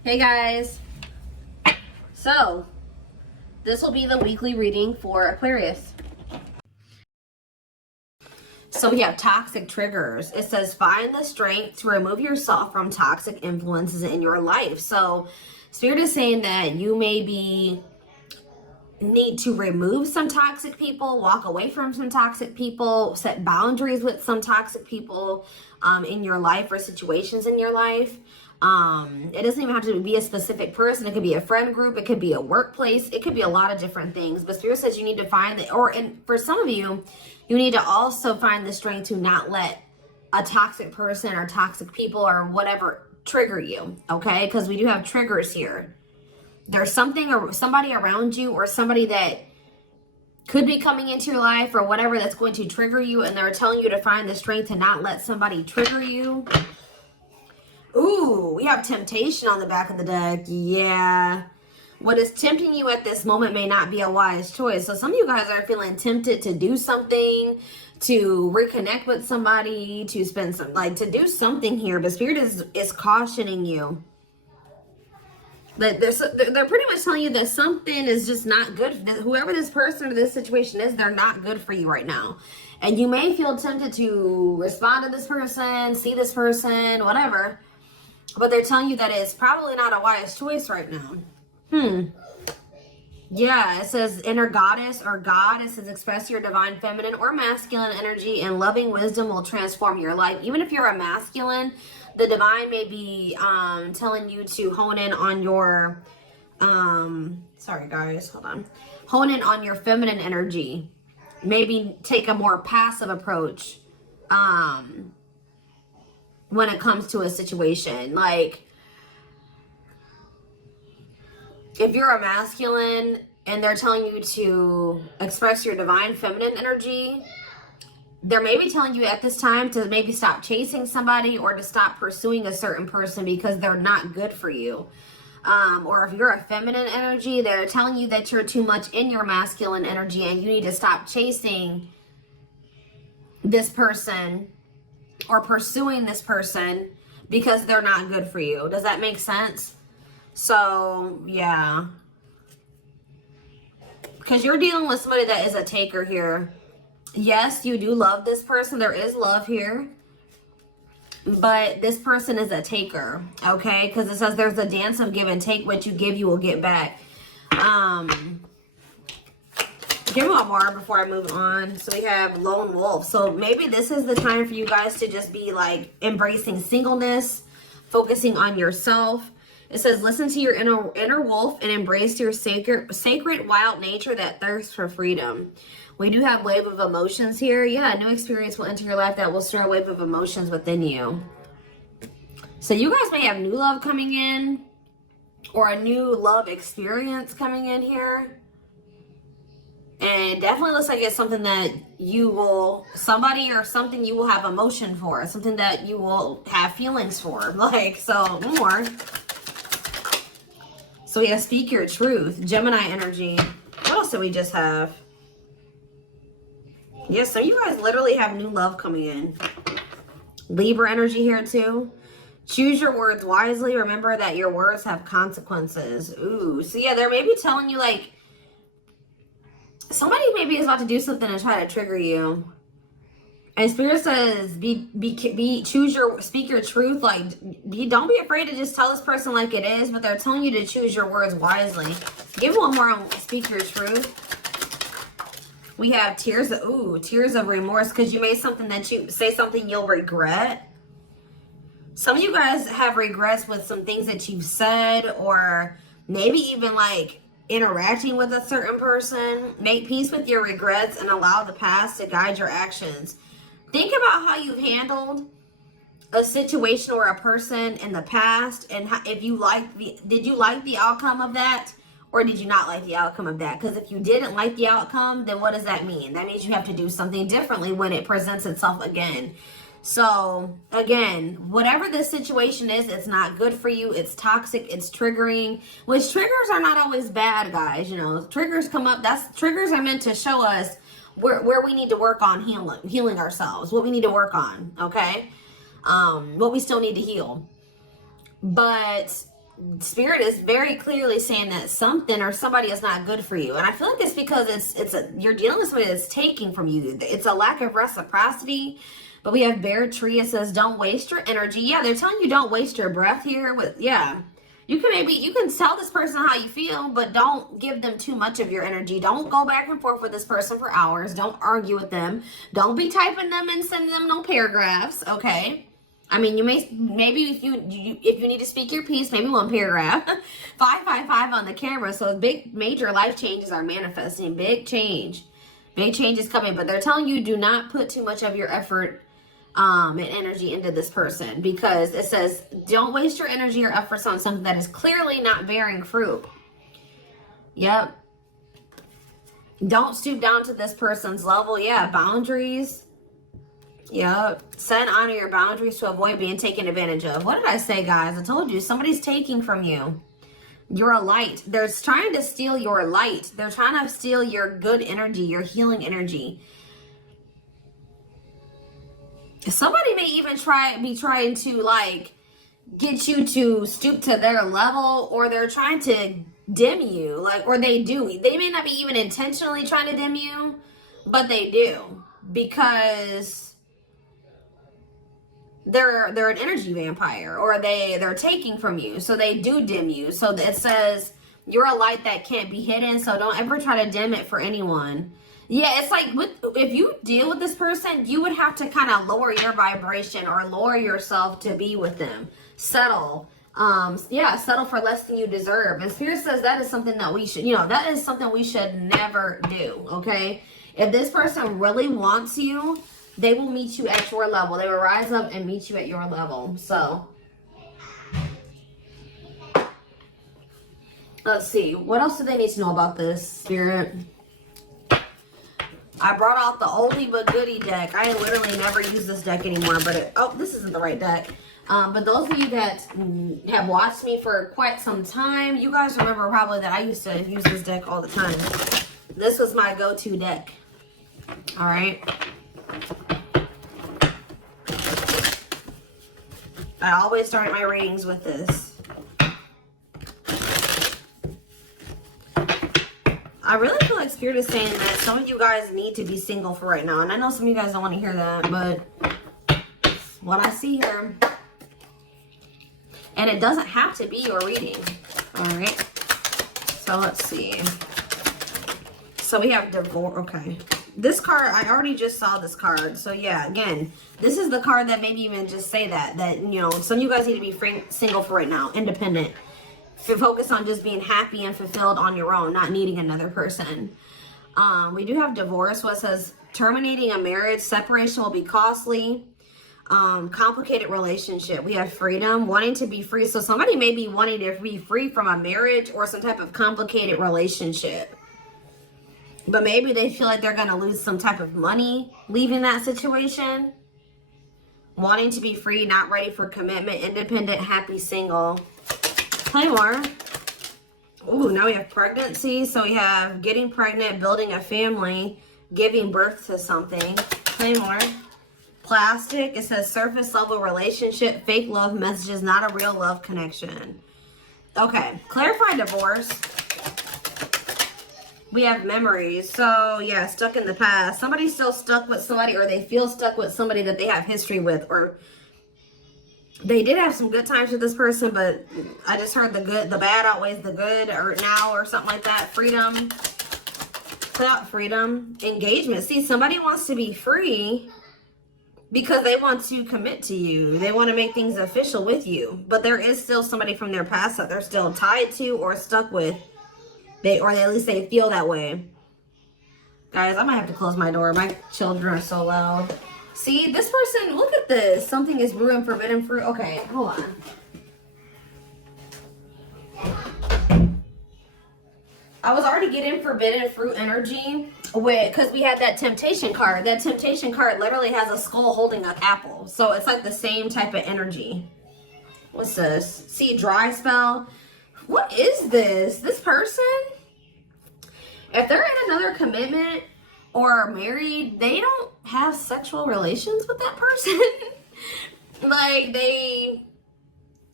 Hey guys, so this will be the weekly reading for Aquarius. So we have toxic triggers. It says find the strength to remove yourself from toxic influences in your life. So Spirit is saying that you maybe need to remove some toxic people, walk away from some toxic people, set boundaries with some toxic people in your life or situations in your life. It doesn't even have to be a specific person. It could be a friend group. It could be a workplace. It could be a lot of different things. But Spirit says you need to find that, and for some of you, you need to also find the strength to not let a toxic person or toxic people or whatever trigger you, okay? Because we do have triggers here. There's something or somebody around you or somebody that could be coming into your life or whatever that's going to trigger you, and they're telling you to find the strength to not let somebody trigger you. Ooh, we have temptation on the back of the deck. Yeah. What is tempting you at this moment may not be a wise choice. So some of you guys are feeling tempted to do something, to reconnect with somebody, to spend some, to do something here. But Spirit is cautioning you. That they're pretty much telling you that something is just not good. Whoever this person or this situation is, they're not good for you right now. And you may feel tempted to respond to this person, see this person, whatever. But they're telling you that it's probably not a wise choice right now. Yeah, it says inner goddess or God. It says express your divine feminine or masculine energy, and loving wisdom will transform your life. Even if you're a masculine, the divine may be telling you to hone in on your, sorry guys, hold on. Hone in on your feminine energy. Maybe take a more passive approach when it comes to a situation. Like, if you're a masculine and they're telling you to express your divine feminine energy, they're maybe telling you at this time to maybe stop chasing somebody or to stop pursuing a certain person because they're not good for you. Or if you're a feminine energy, they're telling you that you're too much in your masculine energy and you need to stop chasing this person or pursuing this person because they're not good for you. Does that make sense? So, yeah. Because you're dealing with somebody that is a taker here. Yes, you do love this person. There is love here. But this person is a taker, okay? Because it says there's a dance of give and take. What you give, you will get back. Give me one more before I move on. So we have lone wolf. So maybe this is the time for you guys to just be like embracing singleness, focusing on yourself. It says listen to your inner wolf and embrace your sacred wild nature that thirsts for freedom. We do have wave of emotions here. Yeah, a new experience will enter your life that will stir a wave of emotions within you. So you guys may have new love coming in or a new love experience coming in here. And it definitely looks like it's something that you will, somebody or something you will have emotion for. Something that you will have feelings for. Like, so more. So we have speak your truth. Gemini energy. What else do we just have? Yes, so you guys literally have new love coming in. Libra energy here too. Choose your words wisely. Remember that your words have consequences. Ooh, so yeah, they're maybe telling you like, somebody maybe is about to do something and try to trigger you. And Spirit says, speak your truth. Like, don't be afraid to just tell this person like it is, but they're telling you to choose your words wisely. Give one more on speak your truth. We have tears of remorse, because you made something that you say something you'll regret. Some of you guys have regrets with some things that you've said, or maybe even like interacting with a certain person. Make peace with your regrets and allow the past to guide your actions. Think about how you've handled a situation or a person in the past, and if you did you like the outcome of that, or did you not like the outcome of that? Because if you didn't like the outcome, then what does that mean? That means you have to do something differently when it presents itself again. So again, whatever this situation is, it's not good for you. It's toxic. It's triggering, which triggers are not always bad, guys. You know, triggers come up. Triggers are meant to show us where we need to work on healing ourselves, what we need to work on. Okay. What we still need to heal. But Spirit is very clearly saying that something or somebody is not good for you. And I feel like it's because you're dealing with somebody that's taking from you. It's a lack of reciprocity. But we have Bear Tree. It says, don't waste your energy. Yeah, they're telling you don't waste your breath here. You can tell this person how you feel, but don't give them too much of your energy. Don't go back and forth with this person for hours. Don't argue with them. Don't be typing them and sending them no paragraphs, okay? I mean, maybe if you need to speak your piece, maybe one paragraph. 555 on the camera. So big, major life changes are manifesting. Big change. Big change is coming. But they're telling you do not put too much of your effort and energy into this person, because it says don't waste your energy or efforts on something that is clearly not bearing fruit. Yep. Don't stoop down to this person's level. Yeah, boundaries. Yep. Set and honor your boundaries to avoid being taken advantage of. What did I say, guys? I told you somebody's taking from you. You're a light. They're trying to steal your light. They're trying to steal your good energy, your healing energy. Somebody may even be trying to like get you to stoop to their level, or they're trying to dim you, like, or they do. They may not be even intentionally trying to dim you, but they do, because they're an energy vampire, or they're taking from you, so they do dim you. So it says you're a light that can't be hidden, so don't ever try to dim it for anyone. Yeah, it's like if you deal with this person, you would have to kind of lower your vibration or lower yourself to be with them. Settle. Settle for less than you deserve. And Spirit says that is something that we should, that is something we should never do, okay? If this person really wants you, they will meet you at your level. They will rise up and meet you at your level. So, let's see. What else do they need to know about this, Spirit? I brought out the oldie but goodie deck. I literally never use this deck anymore, but this isn't the right deck. But those of you that have watched me for quite some time, you guys remember probably that I used to use this deck all the time. This was my go-to deck. All right. I always start my readings with this. I really feel like Spirit is saying that some of you guys need to be single for right now. And I know some of you guys don't want to hear that, but what I see here. And it doesn't have to be your reading. All right. So let's see. So we have divorce. Okay. This card, I already just saw this card. So yeah, again, this is the card that maybe even just say that some of you guys need to be single for right now, independent. Focus on just being happy and fulfilled on your own, not needing another person. We do have divorce. What says terminating a marriage, separation will be costly. Complicated relationship. We have freedom, wanting to be free. So somebody may be wanting to be free from a marriage or some type of complicated relationship. But maybe they feel like they're going to lose some type of money leaving that situation. Wanting to be free, not ready for commitment, independent, happy, single. Play more. Ooh, now we have pregnancy. So we have getting pregnant, building a family, giving birth to something. Play more. Plastic. It says surface level relationship, fake love messages, not a real love connection. Okay. Clarify divorce. We have memories. So yeah, stuck in the past. Somebody's still stuck with somebody, or they feel stuck with somebody that they have history with, or they did have some good times with this person, but I just heard the bad outweighs the good, or now, or something like that. Freedom. Freedom. Engagement. See, somebody wants to be free because they want to commit to you. They want to make things official with you. But there is still somebody from their past that they're still tied to or stuck with. Or at least they feel that way. Guys, I might have to close my door. My children are so loud. See, this person, look at this. Something is brewing forbidden fruit. Okay, hold on. I was already getting forbidden fruit energy because we had that temptation card. That temptation card literally has a skull holding an apple. So it's like the same type of energy. What's this? See, dry spell. What is this? This person, if they're in another commitment or married, they don't have sexual relations with that person. Like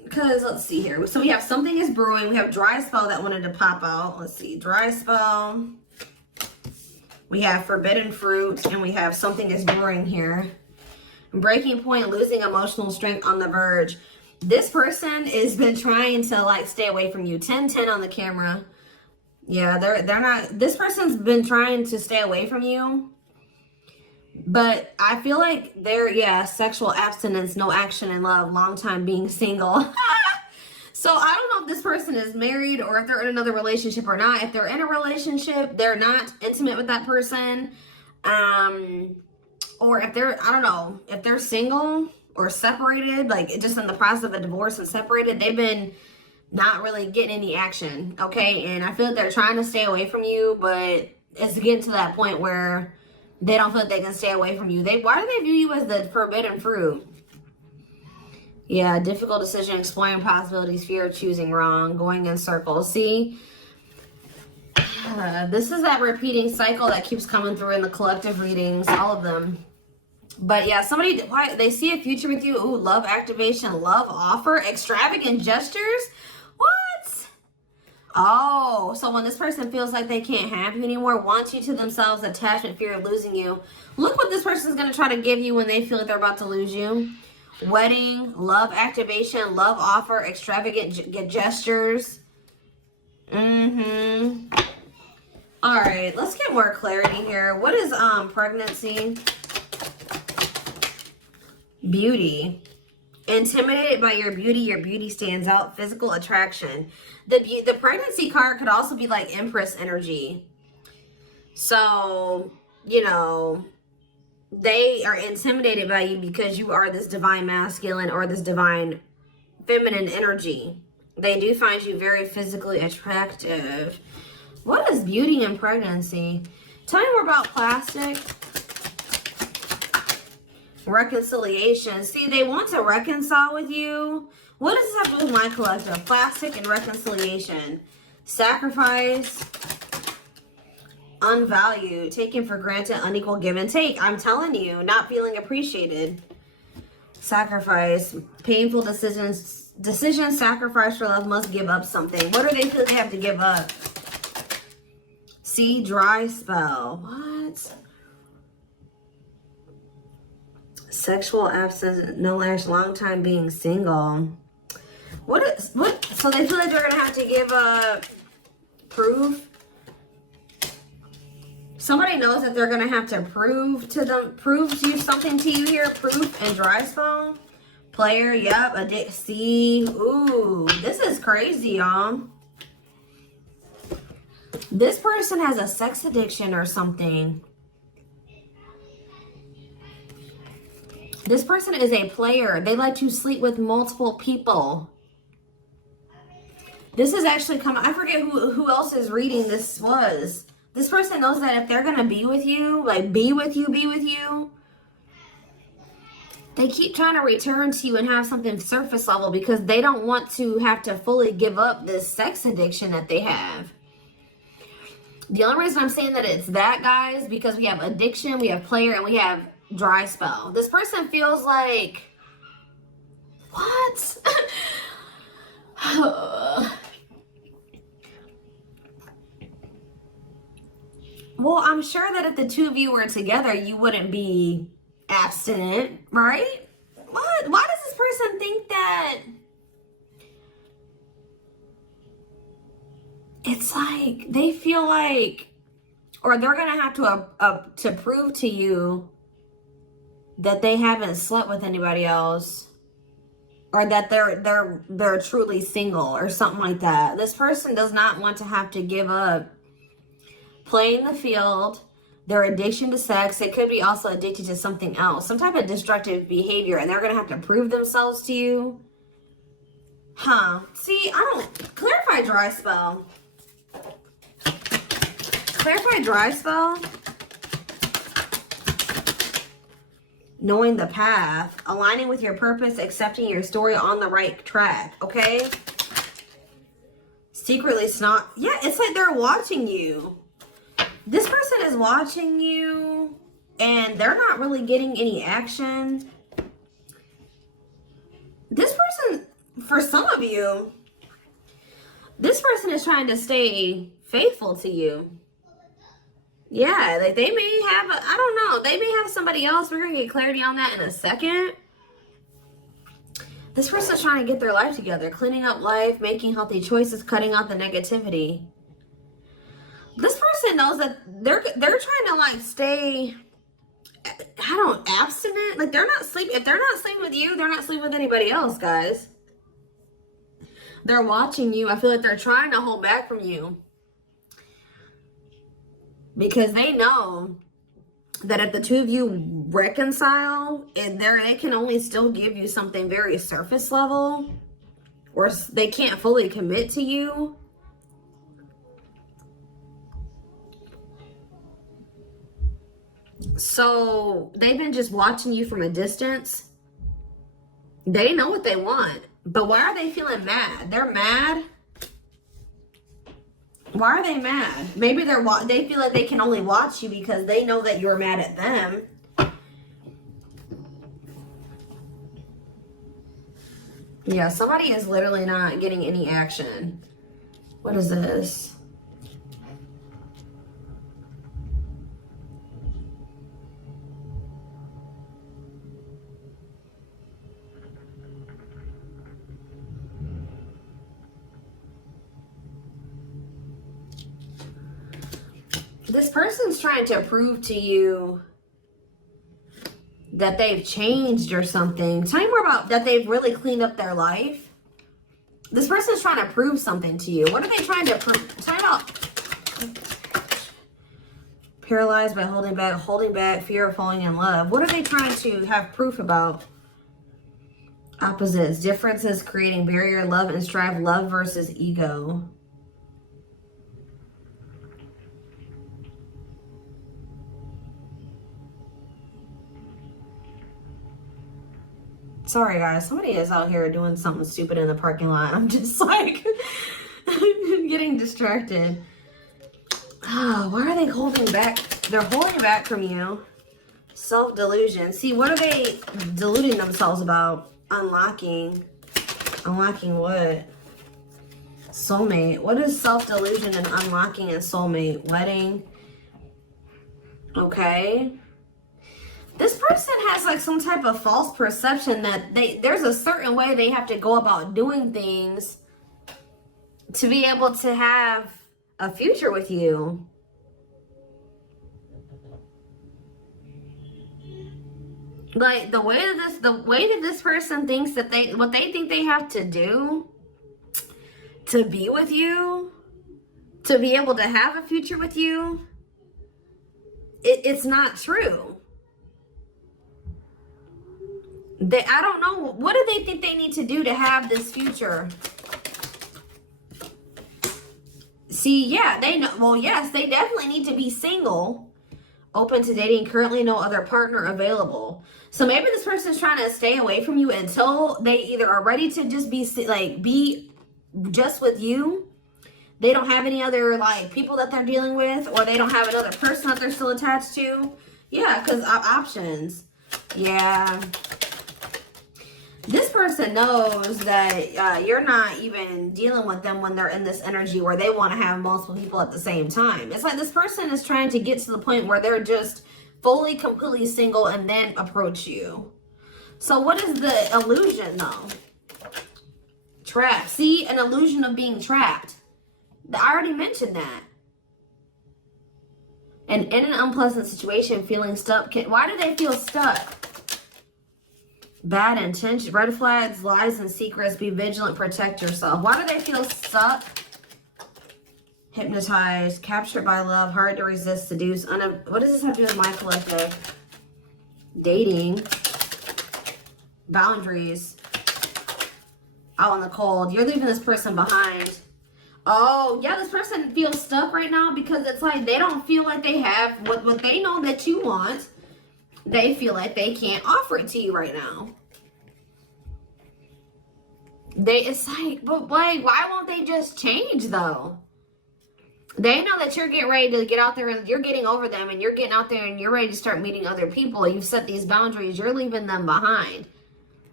because let's see here. So we have something is brewing. We have dry spell that wanted to pop out. Let's see, dry spell. We have forbidden fruit, and we have something is brewing here. Breaking point, losing emotional strength, on the verge. This person has been trying to like stay away from you. 10-10 on the camera. Yeah, they're not. This person's been trying to stay away from you. But I feel like they're, sexual abstinence, no action in love, long time being single. So I don't know if this person is married or if they're in another relationship or not. If they're in a relationship, they're not intimate with that person. Or if they're, I don't know, if they're single or separated, like just in the process of a divorce and separated, they've been not really getting any action, okay? And I feel like they're trying to stay away from you, but it's getting to that point where they don't feel like they can stay away from you. Why do they view you as the forbidden fruit? Yeah, difficult decision, exploring possibilities, fear of choosing wrong, going in circles. See, this is that repeating cycle that keeps coming through in the collective readings, all of them. But yeah, they see a future with you. Ooh, love activation, love offer, extravagant gestures. What? Oh, so when this person feels like they can't have you anymore, wants you to themselves, attachment, fear of losing you. Look what this person's going to try to give you when they feel like they're about to lose you. Wedding, love activation, love offer, extravagant gestures. All right, let's get more clarity here. What is pregnancy? Beauty. Intimidated by your beauty stands out. Physical attraction. The pregnancy card could also be like Empress energy. So, you know, they are intimidated by you because you are this divine masculine or this divine feminine energy. They do find you very physically attractive. What is beauty and pregnancy? Tell me more about plastic. Reconciliation. See, they want to reconcile with you. What does this have to do with my collective? Plastic and reconciliation. Sacrifice. Unvalued. Taken for granted. Unequal give and take. I'm telling you, not feeling appreciated. Sacrifice. Painful decisions. Sacrifice for love, must give up something. What do they feel they have to give up? See, dry spell. What? Sexual absence, no lash, long time being single. What? So they feel like they're gonna have to give proof. Somebody knows that they're gonna have to prove you something to you here. Proof and dry spell. Player, yep. See, ooh, this is crazy, y'all. This person has a sex addiction or something. This person is a player. They like to sleep with multiple people. This is actually coming. I forget who else's reading this was. This person knows that if they're going to be with you, like be with you, they keep trying to return to you and have something surface level because they don't want to have to fully give up this sex addiction that they have. The only reason I'm saying that it's that, guys, because we have addiction, we have player, and we have dry spell. This person feels like, what? Well, I'm sure that if the two of you were together, you wouldn't be abstinent, right? What? Why does this person think that? It's like they feel like, or they're gonna have to prove to you that they haven't slept with anybody else, or that they're truly single or something like that. This person does not want to have to give up playing the field, their addiction to sex. They could be also addicted to something else, some type of destructive behavior, and they're going to have to prove themselves to you. Huh. See, I don't... Clarify dry spell. Clarify dry spell. Knowing the path, aligning with your purpose, accepting your story, on the right track, okay? Secretly snot. Yeah, it's like they're watching you. This person is watching you, and they're not really getting any action. This person for some of you, this person is trying to stay faithful to you. Yeah, like they may have, I don't know, they may have somebody else. We're going to get clarity on that in a second. This person's trying to get their life together, cleaning up life, making healthy choices, cutting out the negativity. This person knows that they're trying to like stay, abstinent. Like they're not sleeping. If they're not sleeping with you, they're not sleeping with anybody else, guys. They're watching you. I feel like they're trying to hold back from you. Because they know that if the two of you reconcile, and they can only still give you something very surface level, or they can't fully commit to you. So they've been just watching you from a distance. They know what they want, but why are they feeling mad? They're mad. Why are they mad? Maybe they feel like they can only watch you because they know that you're mad at them. Yeah, somebody is literally not getting any action. What is this? This person's trying to prove to you that they've changed or something. Tell me more about that. They've really cleaned up their life. This person's trying to prove something to you. What are they trying to prove? Tell me about paralyzed by holding back, fear of falling in love. What are they trying to have proof about? Opposites, differences, creating barrier, love and strive, love versus ego. Sorry, guys. Somebody is out here doing something stupid in the parking lot. I'm just like getting distracted. Oh, why are they holding back? They're holding back from you. Self-delusion. See, what are they deluding themselves about? Unlocking. Unlocking what? Soulmate. What is self-delusion and unlocking and soulmate? Wedding. Okay. This person has like some type of false perception that there's a certain way they have to go about doing things to be able to have a future with you. Like the way that this person thinks that what they think they have to do to be with you, to be able to have a future with you, it's not true. I don't know. What do they think they need to do to have this future? See, yeah, they know. Well, yes, they definitely need to be single, open to dating, currently no other partner available. So maybe this person's trying to stay away from you until they either are ready to just be just with you. They don't have any other like people that they're dealing with, or they don't have another person that they're still attached to. Yeah, because options. Yeah. This person knows that you're not even dealing with them when they're in this energy where they want to have multiple people at the same time. It's like this person is trying to get to the point where they're just fully, completely single and then approach you. So what is the illusion though? Trapped. See, an illusion of being trapped. I already mentioned that. And in an unpleasant situation, feeling stuck. Why do they feel stuck? Bad intention, red flags, lies, and secrets. Be vigilant, protect yourself. Why do they feel stuck? Hypnotized, captured by love, hard to resist, seduce. What does this have to do with my collective? Dating. Boundaries. Out in the cold. You're leaving this person behind. Oh, yeah, this person feels stuck right now because it's like they don't feel like they have what they know that you want. They feel like they can't offer it to you right now. It's like, but like, why won't they just change though? They know that you're getting ready to get out there and you're getting over them and you're getting out there and you're ready to start meeting other people. You've set these boundaries. You're leaving them behind.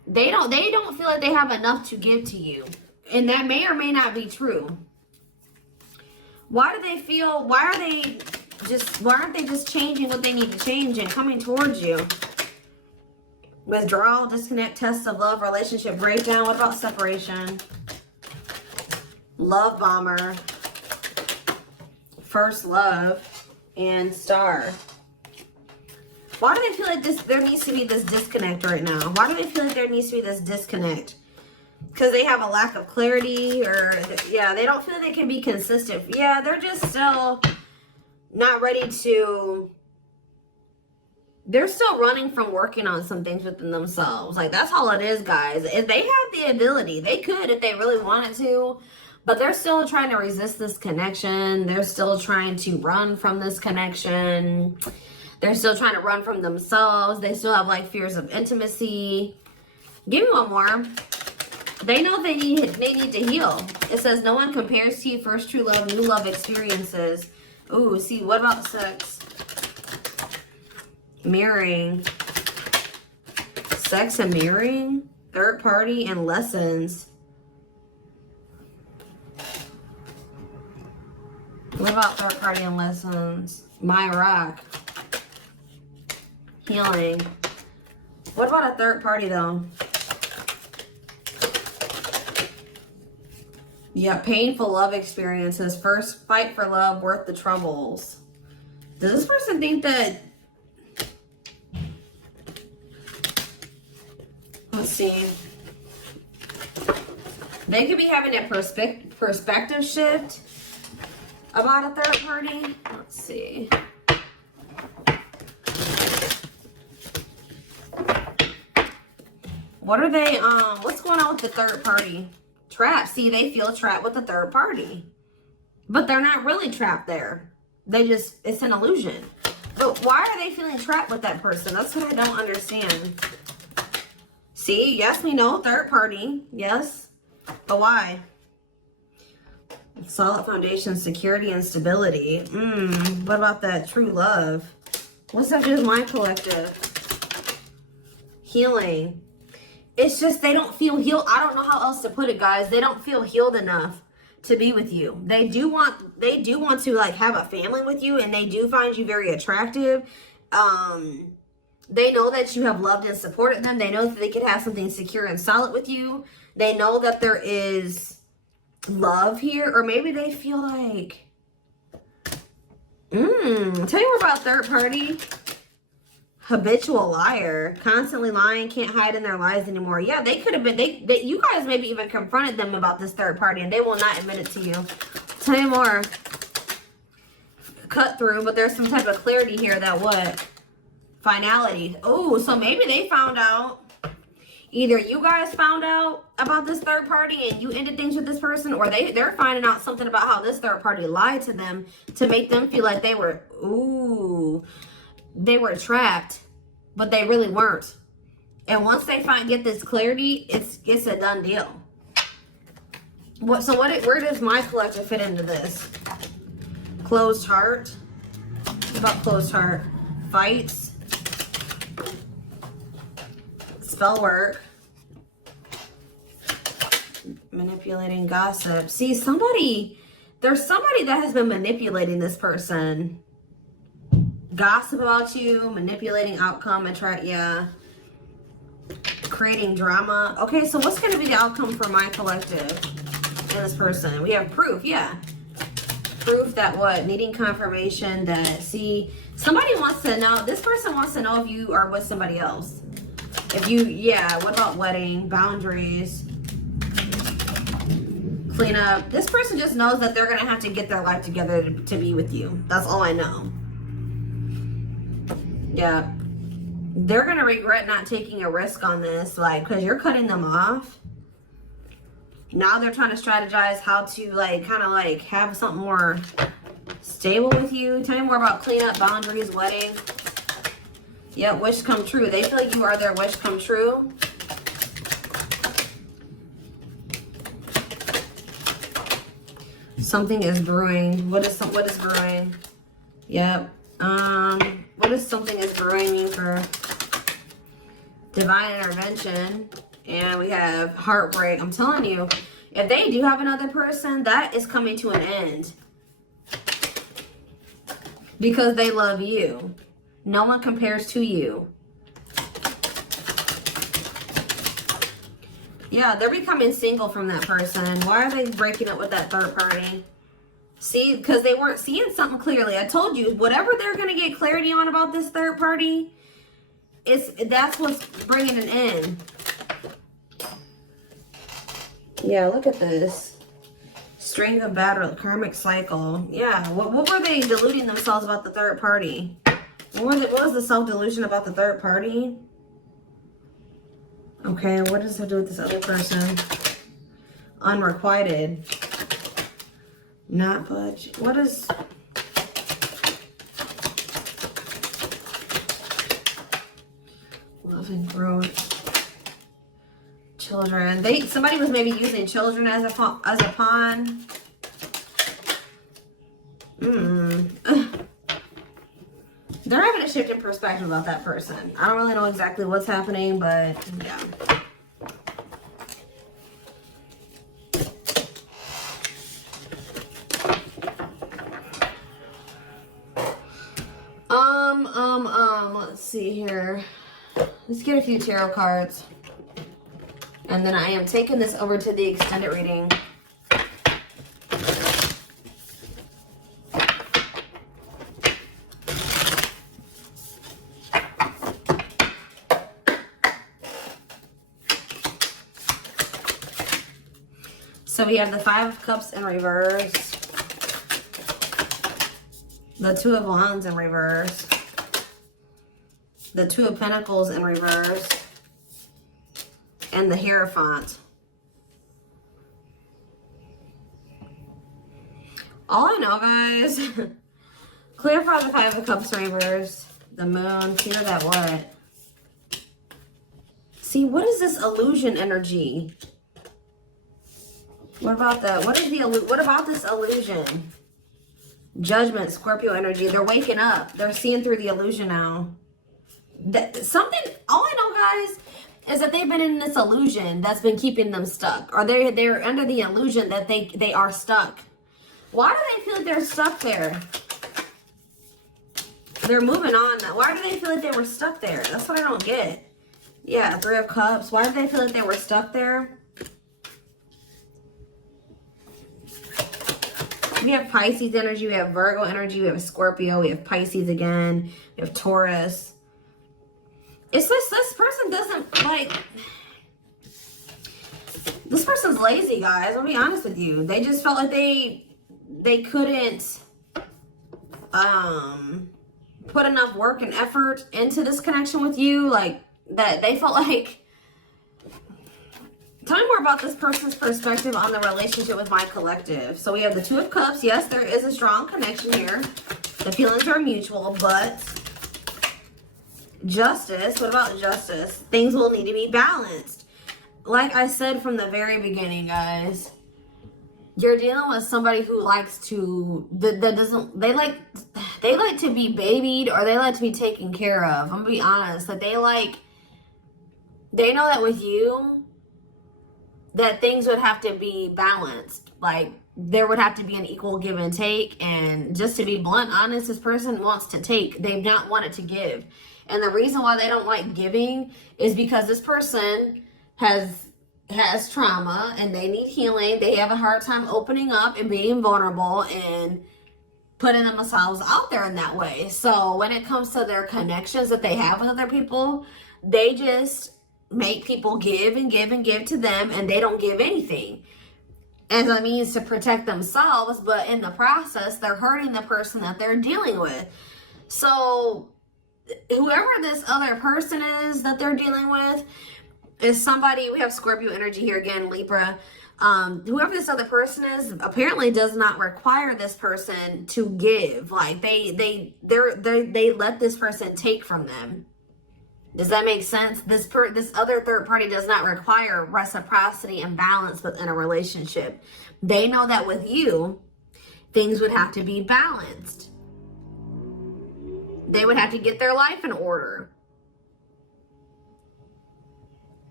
They don't feel like they have enough to give to you. And that may or may not be true. Why do they feel, why aren't they just changing what they need to change and coming towards you? Withdrawal, disconnect, test of love, relationship breakdown. What about separation? Love bomber, first love, and star. Why do they feel like there needs to be this disconnect right now? Why do they feel like there needs to be this disconnect? Because they have a lack of clarity, or yeah, they don't feel they can be consistent. Yeah, they're just still not ready to, they're still running from working on some things within themselves. Like, that's all it is, guys. If they have the ability, they could if they really wanted to, but they're still trying to resist this connection. They're still trying to run from this connection. They're still trying to run from themselves. They still have like fears of intimacy. Give me one more. They know they need to heal. It says no one compares to you. First true love, new love experiences. Ooh, see, what about sex? Mirroring. Sex and mirroring. Third party and lessons. What about third party and lessons? My rock. Healing. What about a third party though? Yeah, painful love experiences. First fight for love, worth the troubles. Does this person think that... Let's see. They could be having a perspective shift about a third party. Let's see. What are they, what's going on with the third party? Trapped. See, they feel trapped with the third party. But they're not really trapped there. They just, it's an illusion. But why are they feeling trapped with that person? That's what I don't understand. See, yes, we know, third party. Yes. But why? Solid foundation, security, and stability. What about that true love? What's up with my collective? Healing. It's just they don't feel healed. I don't know how else to put it, guys. They don't feel healed enough to be with you. They do want to like have a family with you, and they do find you very attractive. They know that you have loved and supported them. They know that they could have something secure and solid with you. They know that there is love here, or maybe they feel like tell you more about third party. Habitual liar, constantly lying, can't hide in their lies anymore. Yeah, they could have been, you guys maybe even confronted them about this third party, and they will not admit it to you. Tell you more. Cut through, but there's some type of clarity here that what? Finality. Oh, so maybe they found out. Either you guys found out about this third party and you ended things with this person, or they're finding out something about how this third party lied to them to make them feel like they were, they were trapped, but they really weren't. And once they get this clarity, it's a done deal. Where does my collective fit into this? Closed heart. What about closed heart? Fights. Spell work. Manipulating, gossip. See, there's somebody that has been manipulating this person. Gossip about you, manipulating outcome, creating drama. Okay, so what's going to be the outcome for my collective and this person? We have proof, proof that what? Needing confirmation that, see, somebody wants to know, this person wants to know if you are with somebody else. If you, what about wedding, boundaries, clean up. This person just knows that they're going to have to get their life together to be with you. That's all I know. Yeah, they're going to regret not taking a risk on this, like, because you're cutting them off. Now they're trying to strategize how to, like, kind of, like, have something more stable with you. Tell me more about cleanup, boundaries, wedding. Yeah, wish come true. They feel like you are their wish come true. Something is brewing. What is brewing? Yep. What is something is brewing mean for divine intervention? And we have heartbreak. I'm telling you, if they do have another person, that is coming to an end. Because they love you. No one compares to you. Yeah, they're becoming single from that person. Why are they breaking up with that third party? See, because they weren't seeing something clearly. I told you, whatever they're going to get clarity on about this third party, that's what's bringing an end. Yeah, look at this. String of battle, karmic cycle. Yeah, what were they deluding themselves about the third party? What was the self-delusion about the third party? Okay, what does it do with this other person? Unrequited. Not budge. What is... Love and growth. Children. Somebody was maybe using children as a pawn. They're having a shift in perspective about that person. I don't really know exactly what's happening, but yeah. Let's see here. Let's get a few tarot cards. And then I am taking this over to the extended reading. So we have the Five of Cups in reverse. The Two of Wands in reverse. The Two of Pentacles in reverse. And the Hierophant. All I know, guys, clarify the Five of Cups in reverse. The Moon, clear that what? See, what is this illusion energy? What about that? What about this illusion? Judgment, Scorpio energy. They're waking up. They're seeing through the illusion now. All I know, guys, is that they've been in this illusion that's been keeping them stuck. Or they're under the illusion that they are stuck. Why do they feel like they're stuck there? They're moving on now. Why do they feel like they were stuck there? That's what I don't get. Yeah, Three of Cups. Why do they feel like they were stuck there? We have Pisces energy, we have Virgo energy, we have Scorpio, we have Pisces again, we have Taurus. It's just this person doesn't like... This person's lazy, guys. I'll be honest with you. They just felt like they couldn't put enough work and effort into this connection with you. Like, that they felt like... Tell me more about this person's perspective on the relationship with my collective. So we have the Two of Cups. Yes, there is a strong connection here. The feelings are mutual, but Justice. What about Justice? Things will need to be balanced. Like I said from the very beginning, guys, you're dealing with somebody who likes to they like to be babied, or they like to be taken care of. I'm gonna be honest, that they know that with you, that things would have to be balanced. Like, there would have to be an equal give and take. And just to be blunt, honest, this person wants to take. They've not wanted to give. And the reason why they don't like giving is because this person has trauma and they need healing. They have a hard time opening up and being vulnerable and putting themselves out there in that way. So when it comes to their connections that they have with other people, they just make people give and give and give to them, and they don't give anything as a means to protect themselves, but in the process they're hurting the person that they're dealing with. So whoever this other person is that they're dealing with is somebody, we have Scorpio energy here again, Libra. Whoever this other person is apparently does not require this person to give. Like, they let this person take from them. Does that make sense? This other third party does not require reciprocity and balance within a relationship. They know that with you, things would have to be balanced. They would have to get their life in order.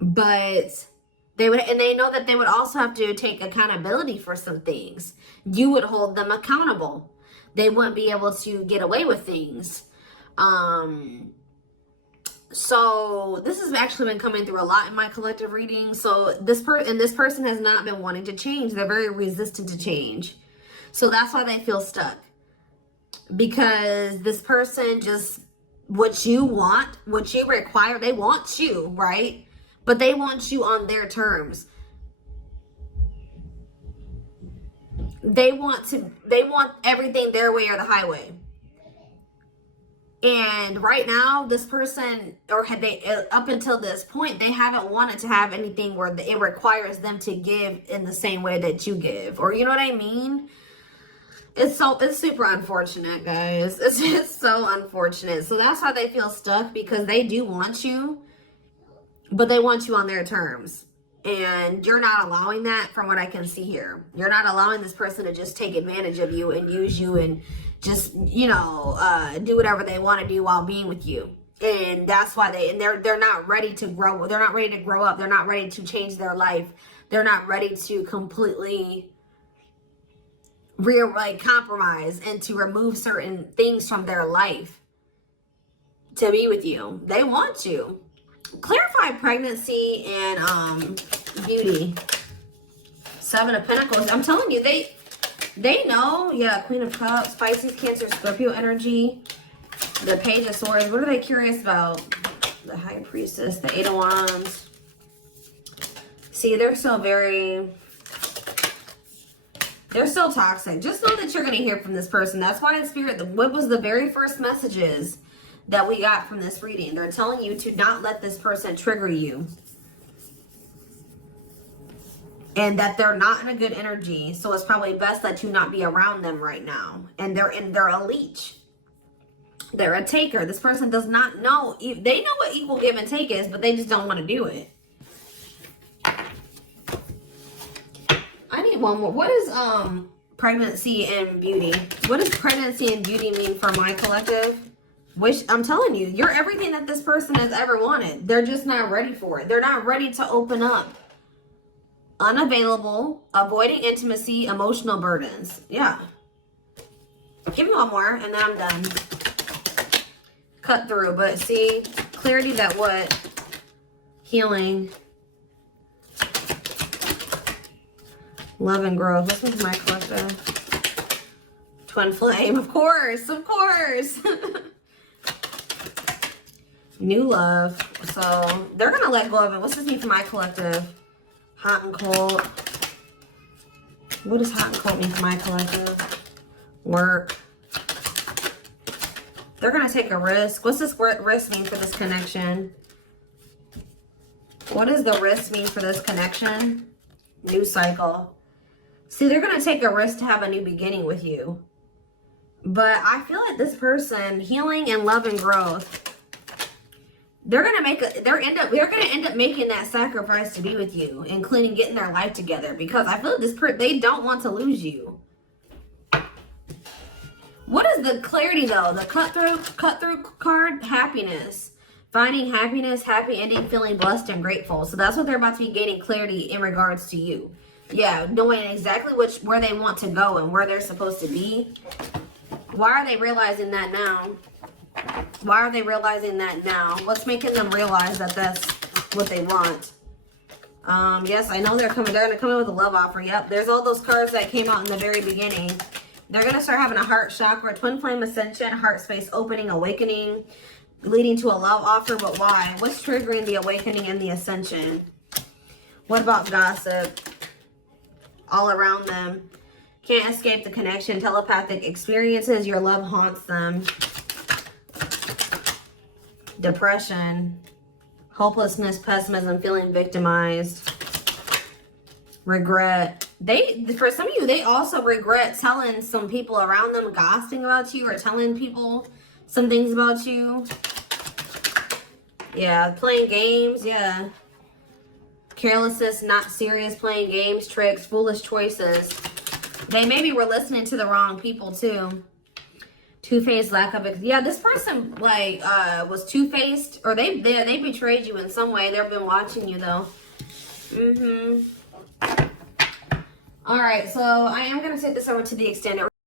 But they would, and they know that they would also have to take accountability for some things. You would hold them accountable. They wouldn't be able to get away with things. So this has actually been coming through a lot in my collective reading. So this person has not been wanting to change. They're very resistant to change. So that's why they feel stuck. Because this person just, what you want, what you require, they want you, right? But they want you on their terms. They want everything their way or the highway. And right now, this person, or had they, up until this point, they haven't wanted to have anything where it requires them to give in the same way that you give. Or you know what I mean? It's super unfortunate, guys. It's just so unfortunate. So that's why they feel stuck, because they do want you, but they want you on their terms. And you're not allowing that, from what I can see here. You're not allowing this person to just take advantage of you and use you and just, you know, do whatever they want to do while being with you. And that's why they're not ready to grow. They're not ready to grow up. They're not ready to change their life. They're not ready to completely compromise and to remove certain things from their life to be with you. They want you. Clarify pregnancy and beauty. 7 of Pentacles. I'm telling you, they know. Yeah, Queen of Cups, Pisces, Cancer, Scorpio energy. The Page of Swords. What are they curious about? The High Priestess, the 8 of Wands. See, they're still toxic. Just know that you're going to hear from this person. That's why in Spirit, what was the very first messages that we got from this reading? They're telling you to not let this person trigger you. And that they're not in a good energy. So it's probably best that you not be around them right now. And they're a leech. They're a taker. This person does not know. They know what equal give and take is, but they just don't want to do it. I need one more. What is pregnancy and beauty? What does pregnancy and beauty mean for my collective? I'm telling you, you're everything that this person has ever wanted. They're just not ready for it. They're not ready to open up. Unavailable, avoiding intimacy, emotional burdens. Yeah. Give me one more and then I'm done. Cut through, but see, clarity that what? Healing. Love and growth. This one's my collective. Twin flame, of course, of course. New love. So they're gonna let go of it. What's this mean for my collective? Hot and cold. What does hot and cold mean for my collective? Work. They're gonna take a risk. What's this risk mean for this connection? What does the risk mean for this connection? New cycle. See, they're gonna take a risk to have a new beginning with you. But I feel like this person, healing and love and growth, they're gonna end up making that sacrifice to be with you, including getting their life together, because I feel like they don't want to lose you. What is the clarity though? The cut through card, happiness. Finding happiness, happy ending, feeling blessed and grateful. So that's what they're about to be gaining clarity in regards to you. Yeah, knowing exactly where they want to go and where they're supposed to be. Why are they realizing that now? Why are they realizing that now? What's making them realize that that's what they want? Yes, I know they're gonna come in with a love offer. Yep, there's all those cards that came out in the very beginning. They're gonna start having a heart chakra, twin flame ascension, heart space opening, awakening, leading to a love offer. But why? What's triggering the awakening and the ascension? What about gossip? All around them. Can't escape the connection. Telepathic experiences. Your love haunts them. Depression. Hopelessness, pessimism, feeling victimized. Regret. For some of you, they also regret telling some people around them, gossiping about you or telling people some things about you. Yeah, playing games. Yeah. Carelessness, not serious, playing games, tricks, foolish choices. They maybe were listening to the wrong people too. Two-faced, lack of, yeah, this person, like, was two-faced, or they betrayed you in some way. They've been watching you, though. All right, so I am going to take this over to the extended